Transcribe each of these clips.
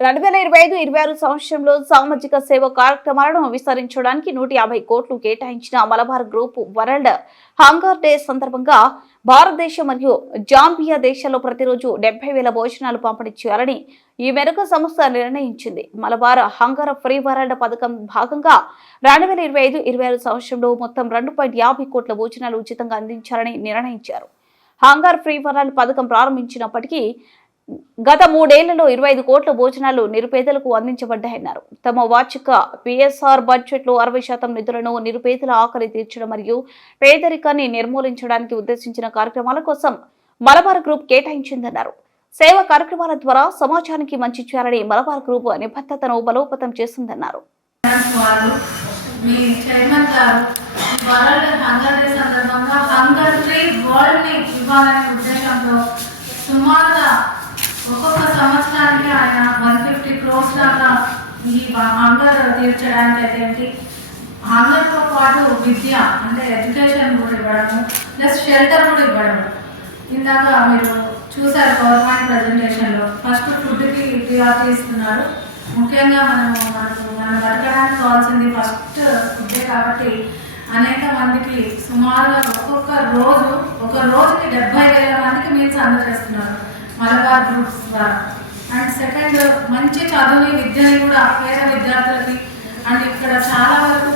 రెండు వేల ఇరవై ఐదు ఇరవై ఆరు సంవత్సరంలో సామాజిక సేవ కార్యక్రమాలను విస్తరించడానికి నూట యాభై కోట్లు కేటాయించిన Malabar group world hunger day సందర్భంగా భారతదేశం మరియు జాంబియా దేశాల్లో ప్రతిరోజు డెబ్బై వేల భోజనాలు పంపిణీ చేయాలని ఈ మేరకు సంస్థ నిర్ణయించింది. మలబార్ హంగర్ ఫ్రీ వరల్డ్ పథకం భాగంగా రెండు వేల ఇరవై ఐదు ఇరవై ఆరు సంవత్సరంలో మొత్తం రెండు పాయింట్ యాభై కోట్ల భోజనాలు ఉచితంగా అందించాలని నిర్ణయించారు. హంగర్ ఫ్రీ వరల్డ్ పథకం ప్రారంభించినప్పటికీ గత మూడేళ్ళలో ఇరవై ఐదు కోట్ల భోజనాలు నిరుపేదలకు అందించబడ్డాయన్నారు. తమ వార్షిక పిఎస్ఆర్ బడ్జెట్లో అరవై శాతం నిధులను నిరుపేదల ఆకలి తీర్చడం మరియు పేదరికాన్ని నిర్మూలించడానికి ఉద్దేశించిన కార్యక్రమాల కోసం మలబార్ గ్రూప్ కేటాయించిందన్నారు. సేవా కార్యక్రమాల ద్వారా సమాజానికి మంచి చేయాలని మలబార్ గ్రూప్ నిబద్ధతను బలోపేతం చేస్తుందన్నారు సందర్భంగా ఒక్కొక్క సంవత్సరానికి ఆయన వన్ ఫిఫ్టీ క్రోర్స్ దాకా ఈ హంగర్ తీర్చడానికి అదేంటి హంగర్తో పాటు విద్య అంటే ఎడ్యుకేషన్ కూడా ఇవ్వడము ప్లస్ షెల్టర్ కూడా ఇవ్వడము. ఇందాక మీరు చూసారు గవర్నమెంట్ ప్రజెంటేషన్లో ఫస్ట్ ఫుడ్కి ప్రియారిటీ ఇస్తున్నారు. ముఖ్యంగా మనము మనకు మనం బతకడానికి కావాల్సింది ఫస్ట్ ఫుడ్డే కాబట్టి అనేక మందికి సుమారుగా ఒక్కొక్క రోజు ఒక రోజుకి డెబ్బై వేల మందికి మీల్స్ అందజేస్తున్నారు. మలబార్ గ్రూప్స్ ద్వారా అండ్ సెకండ్ మంచి చదువుని విద్యని కూడా పేద విద్యార్థులకి అండ్ ఇక్కడ చాలా వరకు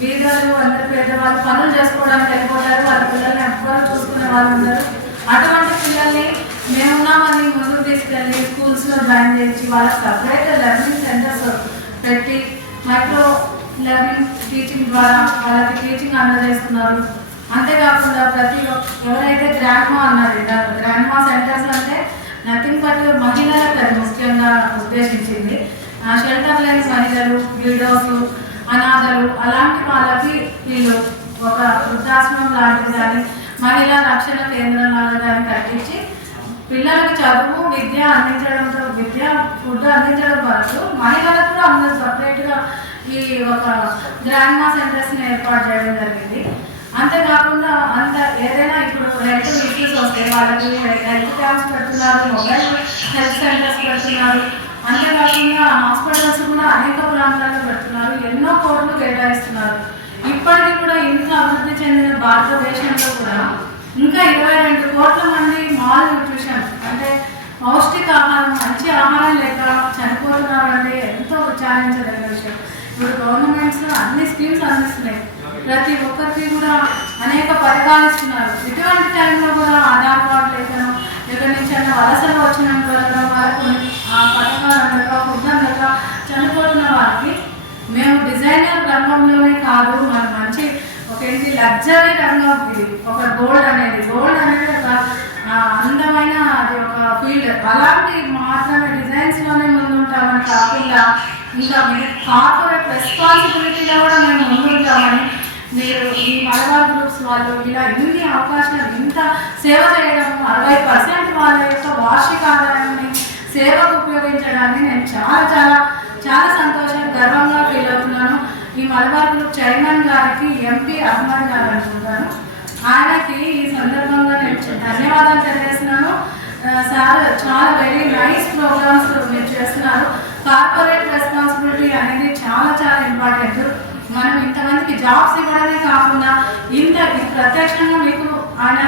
బీదలు అందరు పేదవాళ్ళు పనులు చేసుకోవడానికి వెళ్ళిపోతారు. వాళ్ళ పిల్లల్ని ఎవ్వరు చూసుకునే వాళ్ళు ఉన్నారు అటువంటి పిల్లల్ని మేమున్నామని ముందుకు తీసుకెళ్ళి స్కూల్స్లో జాయిన్ చేసి వాళ్ళకి సపరేట్ లెర్నింగ్ సెంటర్స్ పెట్టి మైక్రో లెర్నింగ్ టీచింగ్ ద్వారా వాళ్ళకి టీచింగ్ అందజేస్తున్నారు. అంతేకాకుండా ప్రతి ఒక్క ఎవరైతే గ్రాండ్మా అన్నారు గ్రాండ్మా సెంటర్స్ అంటే నథింగ్ బట్ మహిళలకు అది ముఖ్యంగా ఉద్దేశించింది. షెల్టర్ లేని మహిళలు విడోస్ అనాథలు అలాంటి వాళ్ళకి వీళ్ళు ఒక వృద్ధాశ్రమం లాంటిది కానీ మహిళా రక్షణ కేంద్రం లాగా కానీ కట్టించి పిల్లలకు చదువు విద్య అందించడంతో విద్య ఫుడ్ అందించడం వరకు మహిళలకు కూడా అందరూ సపరేట్గా ఈ ఒక గ్రాండ్మా సెంటర్స్ని ఏర్పాటు చేయడం జరిగింది. అంతేకాకుండా అంత ఏదైనా ఇప్పుడు హెల్త్ ఇష్యూస్ వస్తే వాళ్ళకి హెల్త్ క్యాంప్స్ పెడుతున్నారు మొబైల్ హెల్త్ సెంటర్స్ పెడుతున్నారు. అంతేకాకుండా హాస్పిటల్స్ కూడా అనేక ప్రాంతాల్లో పెడుతున్నారు. ఎన్నో కోట్లు కేటాయిస్తున్నారు. ఇప్పటికీ కూడా ఇంత అభివృద్ధి చెందిన భారతదేశంలో కూడా ఇంకా ఇరవై రెండు కోట్ల మంది మాల్ న్యూట్రిషన్ అంటే పౌష్టిక ఆహారం మంచి ఆహారం లేక చనిపోతున్నారంటే ఎంతో విచారించదగిన విషయం. ఇప్పుడు గవర్నమెంట్స్ అన్ని స్కీమ్స్ అందిస్తున్నాయి. ప్రతి ఒక్కరికి కూడా అనేక పథకాలు ఇస్తున్నారు ఇటువంటి టైంలో కూడా ఆధార్ కార్డు లేకను ఎక్కడి నుంచి అన్న వలసలు వచ్చిన వల్ల వాళ్ళకు ఆ పథకాలు అందక ఫుడ్ అందక చనిపోతున్న వారికి మేము డిజైనర్ రంగంలోనే కాదు మనం మంచి ఒక ఏంటి లగ్జరీ రంగం ఇది. ఒక గోల్డ్ అనేది గోల్డ్ అనేది ఒక అందమైన అది ఒక ఫీల్డ్. అలాంటి మాత్రమే డిజైన్స్లోనే ముందుంటామని కాకుండా ఇంకా మీరు కార్పొరేట్ రెస్పాన్సిబిలిటీలో కూడా మేము ముందుంటామని మీరు ఈ మలబార్ గ్రూప్స్ వాళ్ళు ఇలా ఇన్ని అవకాశాలు ఇంత సేవ చేయడం అరవై పర్సెంట్ వాళ్ళ యొక్క వార్షిక ఆదాయాన్ని సేవకు ఉపయోగించడాన్ని నేను చాలా చాలా చాలా సంతోషం గర్వంగా ఫీల్ అవుతున్నాను. ఈ మలబార్ గ్రూప్ చైర్మన్ గారికి ఎంపీ అహ్మద్ గారు అనుకుంటాను. ఆయనకి ఈ సందర్భంగా నేను ధన్యవాదాలు తెలియజేస్తున్నాను. సార్ చాలా వెరీ నైస్ ప్రోగ్రామ్స్ మీరు చేస్తున్నారు. కార్పొరేట్ చాలా చాలా ఇంపార్టెంట్ మనం ఇంతమందికి జాబ్స్ ఇవ్వడమే కాకుండా ఇంత ప్రత్యక్షంగా మీకు ఆయన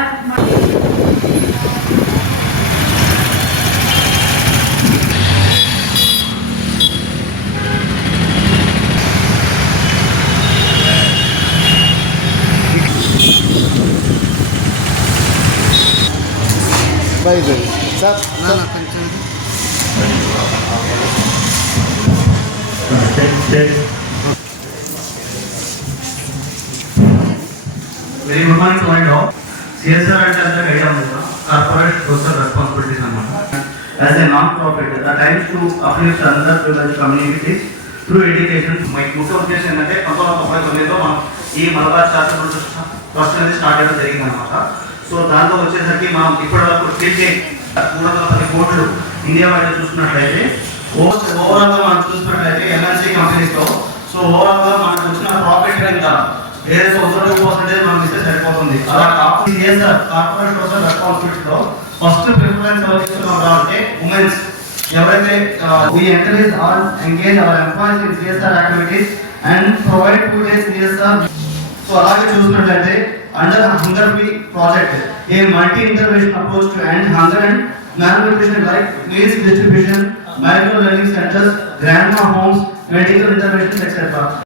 sir very good morning to all CSR అంటే అంతా ఐడియా ఉంది కార్పొరేట్ సోషల్ రెస్పాన్సిబిలిటీస్ అనమాట as a non profit the times to uplift under privilege communities through education my ముఖ్య ఉద్దేశం ఏంటంటే పంతొమ్మిది వందల తొంభై తొమ్మిదిలో మనం ఈ మలబార్ చారిటబుల్ ఫస్ట్ అనేది స్టార్ట్ చేయడం జరిగింది అనమాట సో దాంతో వచ్చేసరికి మనం ఇప్పటి వరకు తిరిగి మూడు వందల పది కోట్లు ఇండియా వైడ్ చూసుకున్నట్లయితే ఓవరాల్గా మనం చూసుకున్నట్లయితే ఎంఎన్సీ కంపెనీస్తో సో ఓవరాల్గా మనకు వచ్చిన ప్రాఫిట్ ఎంత ఏదైతే ఒకటి టూ పర్సెంటేజ్ మనం ఇస్తే సరిపోతుంది. అలా కాకుండా ఏం సార్ కార్పొరేట్ సోషల్ రెస్పాన్సిబిలిటీలో ఫస్ట్ ప్రిఫరెన్స్ ఎవరికి ఇస్తున్నాం అంటే ఉమెన్స్ ఎవరైతే we encourage all engage our employees in CSR activities and provide two days CSR so అలాగే చూసినట్లయితే under hunger be project a multi intervention approach to and hunger and malnutrition like meals distribution, micro learning centers, grandma homes, medical interventions, etc.